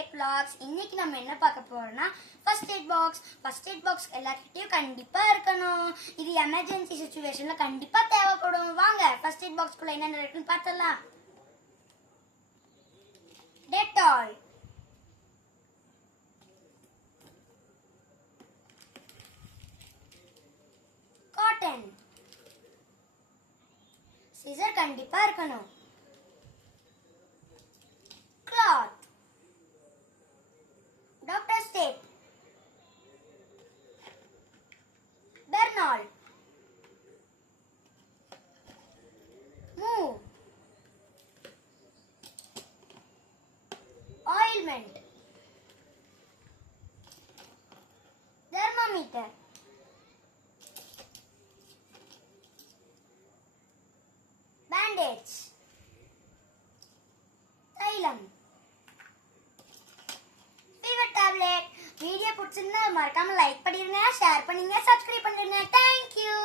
Packet vlogs. இன்னைக்கு நம்ம என்ன பார்க்க போறோம்னா first aid box. First aid box எல்லார்கிட்டயும் கண்டிப்பா இருக்கணும். இது எமர்ஜென்சி சிச்சுவேஷன்ல கண்டிப்பா தேவைப்படும். வாங்க ஃபர்ஸ்ட் எய்ட் பாக்ஸ்க்குள்ள என்னென்ன இருக்குன்னு பார்த்தலாம். டெட்டால், காட்டன், சிசர் கண்டிப்பா இருக்கணும், cloth, Dr. Tape, Bernol, Move, Ointment, Thermometer, Bandage, தைலம், ஃபீவர் டேப்லெட். வீடியோ பிடிச்சிருந்தா மறக்காம லைக் பண்ணிருங்க, ஷேர் பண்ணுங்க, சப்ஸ்கிரைப் பண்ணிருங்க. தேங்க்யூ.